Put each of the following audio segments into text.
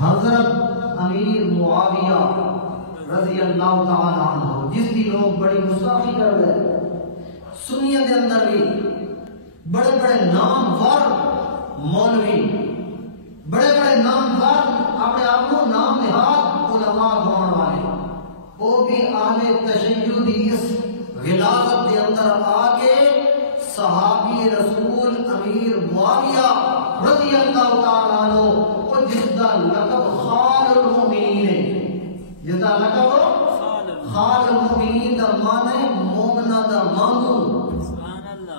حضرت امیر معاویہ رضی اللہ تعالی عنہ جس کی لوگ بڑی گستاخی کر رہے سنیت کے اندر بھی بڑے بڑے نامور مولوی بڑے بڑے نامور اپنے آپ کو نام نہاد علماء ہونے والے وہ بھی اہل تشیع دی اس غلاظت کے اندر آ کے صحابی رسول امیر معاویہ رضی اللہ تعالیٰ عنہ وہ جس دا لقب خال المؤمنین ہے جس دا لقب خال المؤمنین دا معنی مومنہ دا مامو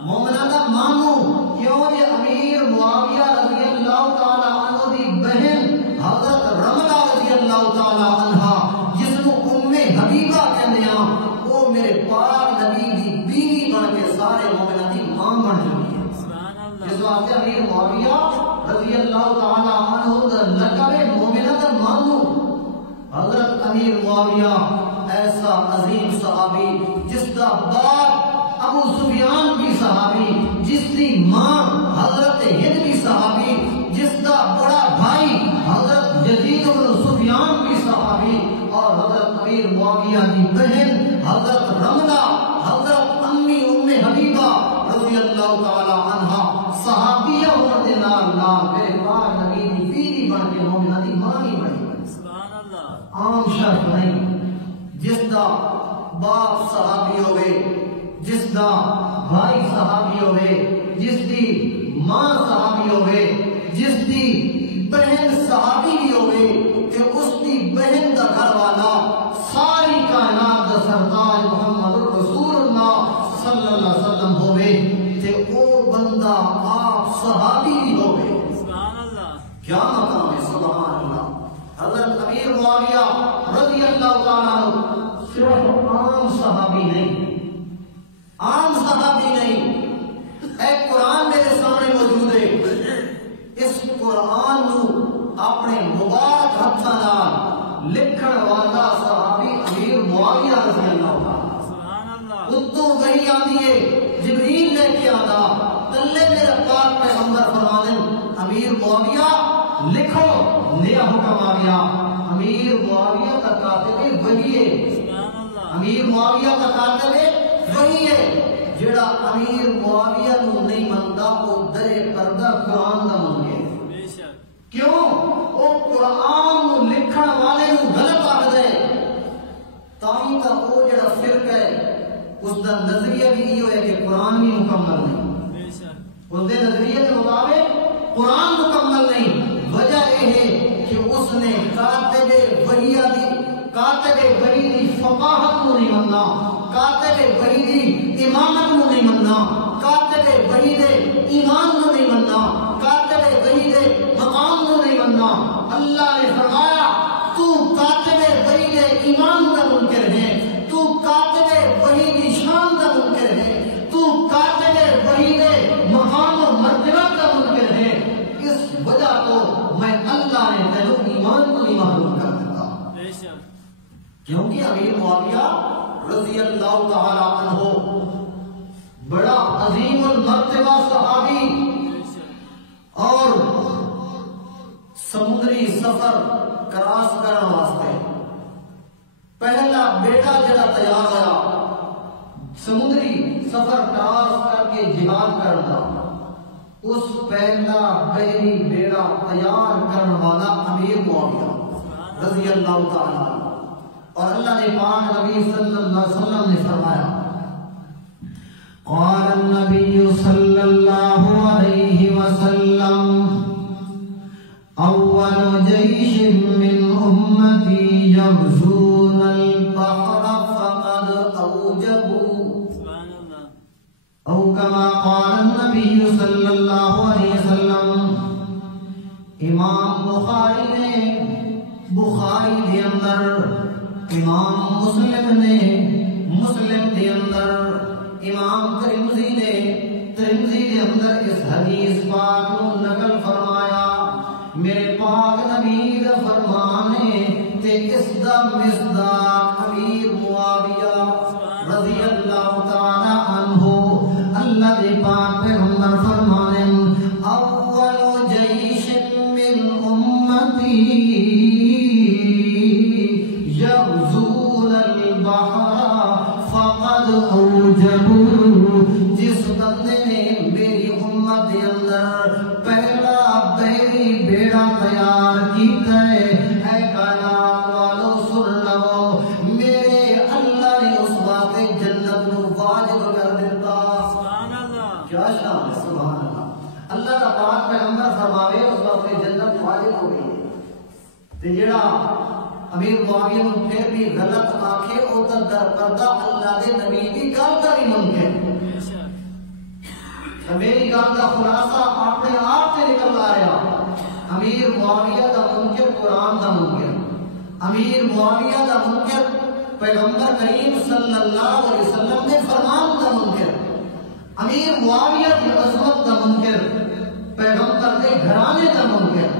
مومنہ دا مامو کیوں یہ امیر معاویہ رضی اللہ تعالیٰ عنہ دی بہن حضرت رملہ رضی اللہ تعالیٰ عنہ جس کو ام حبیبہ کہنے ہیں وہ میرے پاک نبی دی بیوی بن کے سارے مومنہ دی ماں بن چکی ہے اس واسطے امیر معاویہ رضی اللہ تعالیٰ عنہ دا لقب مومنہ دا مامو حضرت امیر معاویہ ایسا عظیم صحابی جس دا باپ ابو سفیان بھی صحابی جس کی ماں حضرت ہند بھی صحابی جس کا بڑا بھائی حضرت یزید بن سفیان بھی صحابی اور حضرت امیر معاویہ کی بہن حضرت رملہ حضرت امی ام حبیبہ رضی اللہ تعالی عنہا صحابیہ ہونے نال میرے پاک نبی کی بیوی بن کے مومنہ دی ماں ہی بنی سبحان اللہ عام شرط نہیں جس کا باپ صحابی ہوئے جس دا بھائی صحابی ہوئے جس دی ماں صحابی ہوئے جس دی بہن صحابی بھی ہوئے کہ اس دی بہن دا گھر والا ساری کائنات دا سردار محمد رسول اللہ صلی اللہ علیہ وسلم ہوئے کہ او بندہ آپ صحابی بھی ہوئے سبحان اللہ کیا مقام ہے سبحان اللہ حضرت امیر معاویہ رضی اللہ تعالیٰ عنہ صرف عام صحابی نہیں عام صحابی نہیں ایک قرآن میرے سامنے موجود ہے اس قرآن نو اپنے مبارک ہتھاں نال لکھن والا صحابی امیر معاویہ رضی اللہ تعالی سبحان اللہ اتوں وحی آندی ہے جبریل لے کے آندا تلے میرے پاک پیغمبر فرمانے امیر معاویہ لکھو نیا حکم آ گیا امیر معاویہ کا کاتب وحی ہے سبحان اللہ امیر معاویہ کا کاتب وہی ہے جڑا امیر معاویہ نو نہیں منتا وہ درے پردہ قرآن دا منگے کیوں وہ قرآن نو لکھن والے نو غلط آکھ دے تاہی تا وہ جڑا فرق ہے اس دا نظریہ بھی یہ ہے کہ قرآن بھی مکمل نہیں اس دے نظریہ کے مطابق قرآن مکمل نہیں وجہ یہ ہے کہ اس نے کاتب وحی دی فقاہت کو نہیں مننا کاتب وحی دی امامت کو نہیں مننا کاتب وحی دے ایمان کو نہیں مننا کاتب وحی دے مقام کو نہیں مننا اللہ نے فرمایا تو کاتب وحی دے ایمان کا منکر ہے تو کاتب وحی دی شان کا منکر ہے تو کاتب وحی دے مقام و مرتبہ کا منکر ہے اس وجہ تو میں اللہ نے تینو ایمان کو نہیں محروم کر دیتا کیونکہ امیر معاویہ رضی اللہ تعالی عنہ بڑا عظیم المرتبہ صحابی اور سمندری سفر کراس کرنے واسطے پہلا بیٹا جڑا تیار ہوا سمندری سفر کراس کر کے جہاد کرنا اس پہلا بحری بیڑا تیار کرنے والا امیر معاویہ رضی اللہ تعالی عنہ اور اللہ نے پاک نبی صلی اللہ علیہ وسلم نے فرمایا قال النبی صلی اللہ علیہ وسلم اول جیش من امتی یغزون البحر فقد اوجبوا او کما قال النبی صلی اللہ علیہ وسلم امام بخاری نے بخاری دے اندر امام مسلم نے مسلم دے اندر امام ترمذی نے ترمذی دے اندر اس حدیث پاک کو نقل فرمایا میرے پاک نبی دا فرمان ہے تے اس دا مصداق امیر معاویہ رضی اللہ تعالی عنہ اللہ دے پاک پیغمبر فرمانے اول جیش من امتی تیار کیتا ہے اے کائنات والو سن لو میرے اللہ نے اس واسطے جنت نو واجب کر دیتا سبحان اللہ کیا شان ہے سبحان اللہ اللہ کا پاک پیغمبر فرماوے اس واسطے جنت واجب ہو گئی تے جڑا امیر معاویہ نو پھر بھی غلط آکھے او تے در پردہ اللہ دے نبی دی گل دا بھی منکر میری گل کا خلاصہ اپنے آپ سے نکل آ رہا امیر معاویہ دا منکر قرآن دا منکر امیر معاویہ دا منکر پیغمبر کریم صلی اللہ علیہ وسلم نے فرمان دا منکر امیر معاویہ کی عظمت دا منکر پیغمبر دے گھرانے دا منکر